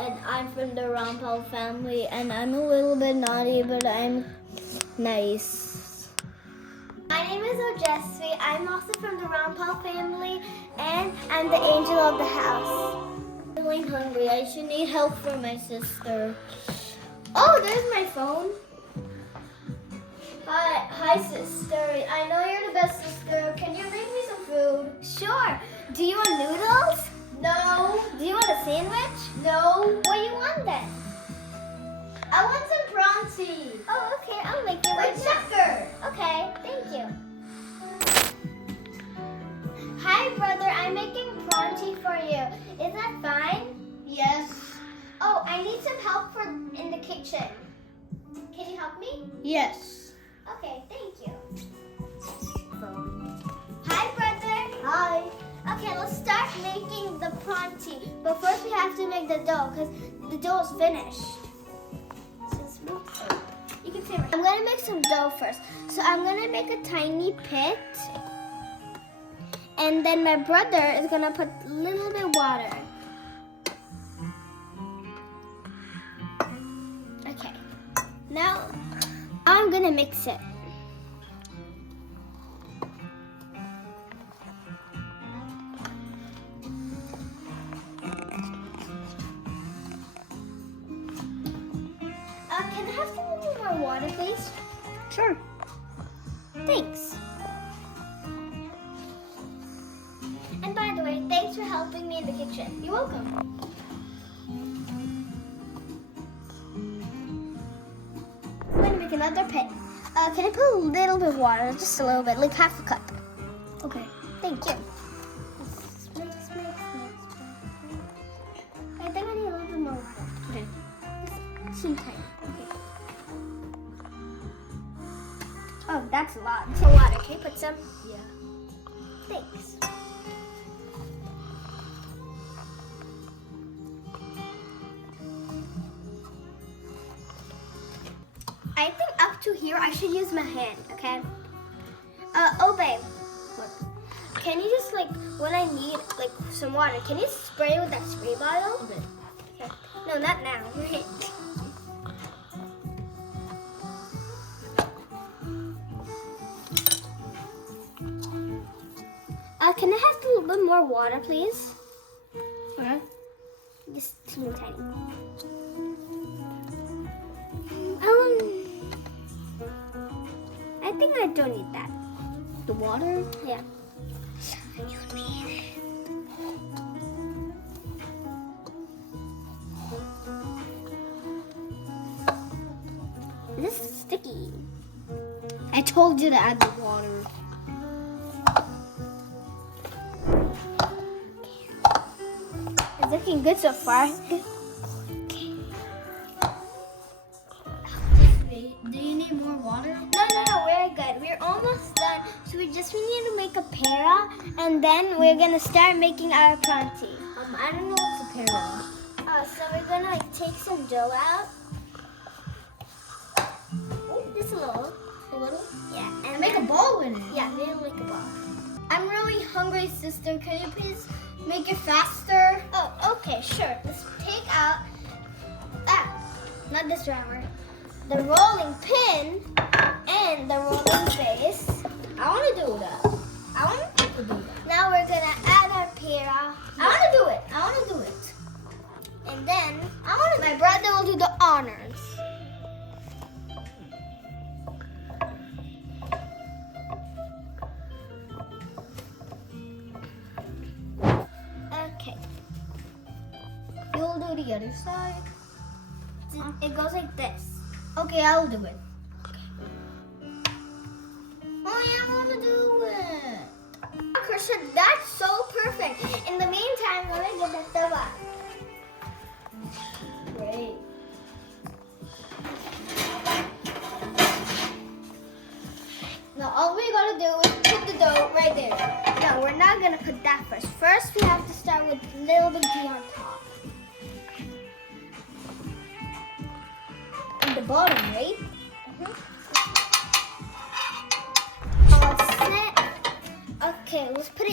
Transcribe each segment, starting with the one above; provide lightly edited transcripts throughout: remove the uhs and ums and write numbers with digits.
And I'm from the Rampal family, and I'm a little bit naughty, but I'm nice. My name is Ojasvi. I'm also from the Rampal family, and I'm the angel of the house. I'm feeling hungry. I should need help from my sister. Oh, there's my phone. Hi, sister. I know you're the best sister. Can you make me some food? Sure. Do you want noodles? No. Do you want a sandwich? No. What do you want then? I want some pronti. Oh, okay. I'll make it right now. Okay, thank you. Hi, brother. I'm making pronti for you. Is that fine? Yes. Oh, I need some help in the kitchen. Can you help me? Yes. Okay, thank you. Hi, brother. Hi. Okay, let's start making the pronti. But first we have to make the dough because the dough is finished. You can say right. I'm gonna make some dough first. So I'm gonna make a tiny pit. And then my brother is gonna put a little bit of water. Okay. Now I'm gonna mix it. Can I have some more water, please? Sure. Thanks. And by the way, thanks for helping me in the kitchen. You're welcome. I'm going to make another pit. Can I put a little bit of water? Just a little bit, like half a cup. Okay. Thank you. Mix. I think I need a little bit more water. Okay. Too tight. Oh, that's a lot. It's a water. Can you put some? Yeah. Thanks. I think up to here I should use my hand, okay? Oh babe. What? Can you just when I need some water, can you spray with that spray bottle? Okay. No, not now. Can I have a little bit more water, please? Okay. Just teeny tiny. I think I don't need that. The water? Yeah. This is sticky. I told you to add the water. It's looking good so far. Okay. Do you need more water? No, we're good. We're almost done. So we need to make a para, and then we're gonna start making our pronti. I don't know what's a para. So we're gonna take some dough out. Just a little. A little? Yeah. And make a ball with it. Yeah, we're gonna make a ball. I'm really hungry, sister. Can you please make it faster? Oh, okay, sure. Let's take out not this rammer, the rolling pin and the rolling base. I want to do that. I want to do that. Now we're gonna add our para. I want to do it. And then my brother will do the honors. Okay. You'll do the other side. It goes like this. Okay, I'll do it. Okay. Oh yeah, I want to do it. Christian, that's so perfect. In the meantime, let me get that tava. Great. Now all we gotta do is put the dough right there. No, we're not gonna put that first. First, we have to start with a little bit of ghee on top. And the bottom, right? Mm-hmm. Oh,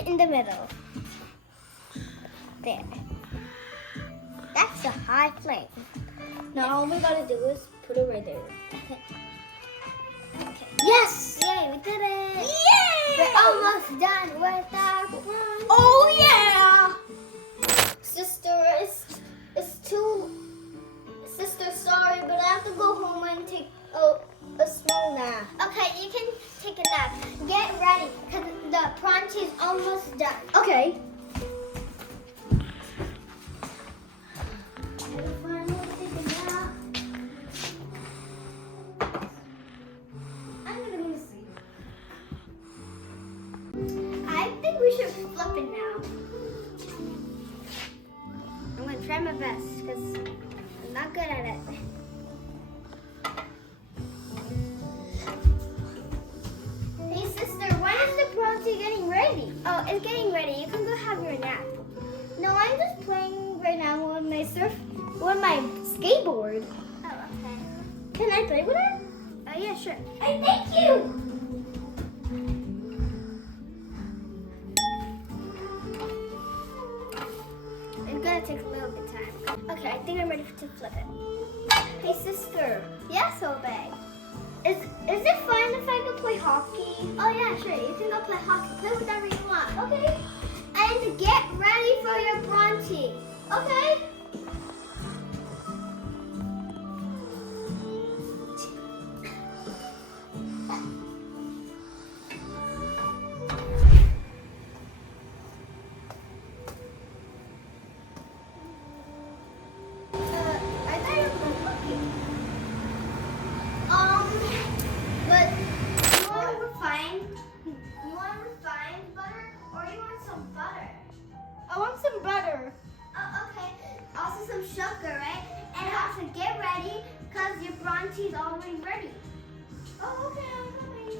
it in the middle. There. That's a high flame. Now all we gotta do is put it right there. Okay. Yes! Yay, we did it! Yay! We're almost done with our brunch. Oh yeah! Sister, sorry, but I have to go home and take a small nap. Okay, you can take a nap. Get ready, because the brunch is almost done. Okay. I think we should flip it now. I'm going to try my best because I'm not good at it. Hey sister, when is the brunch getting ready? Oh, it's getting ready. You can go have your nap. No, I'm just playing right now with my skateboard. Oh, okay. Can I play with it? Oh, yeah, sure. Hey, thank you! It's gonna take a little bit of time. Okay, I think I'm ready to flip it. Hey sister. Yes, Obey. Is it fine if I go play hockey? Oh yeah, sure. You can go play hockey. Play whatever you want. Okay. And get ready for your bronchi. Okay. But you want refined butter or you want some butter? I want some butter. Oh, okay. Also some sugar, right? And also get ready because your bronchi's already ready. Oh, okay, I'm coming.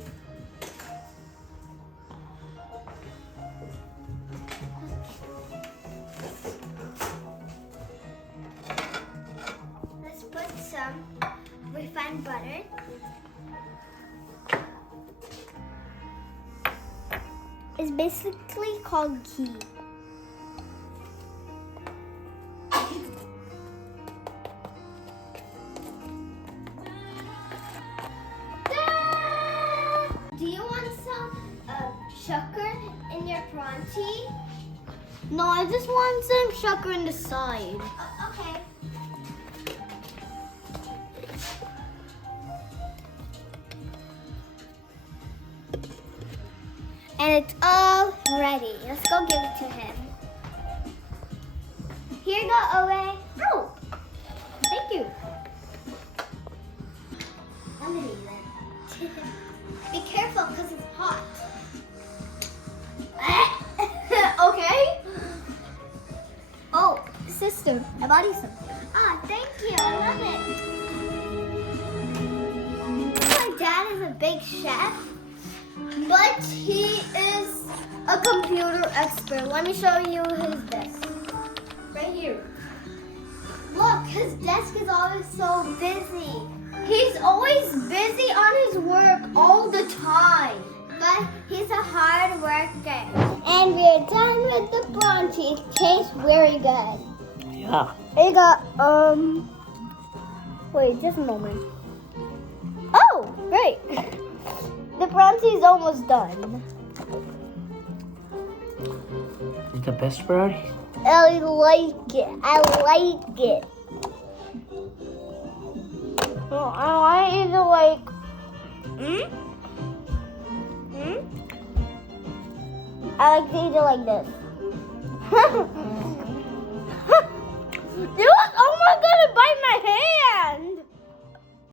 Let's put some refined butter. It's basically called ghee. Do you want some sugar in your bronchi? No, I just want some sugar in the side. Okay. And it's all ready. Let's go give it to him. Here you go, Owe. Oh, thank you. I'm gonna eat it. Be careful because it's hot. Okay. Oh, sister, I bought you something. Ah, thank you. I love it. My dad is a big chef, but he is a computer expert. Let me show you his desk. Right here. Look, his desk is always so busy. He's always busy on his work all the time. But he's a hard worker. And we're done with the bronchi. It tastes very good. Yeah. It got, wait, just a moment. Oh, great. The bronchi is almost done. Is the best brownie? I like it. I like it. Well, I want you to like, I like to eat it like this. You was almost gonna bite my hand.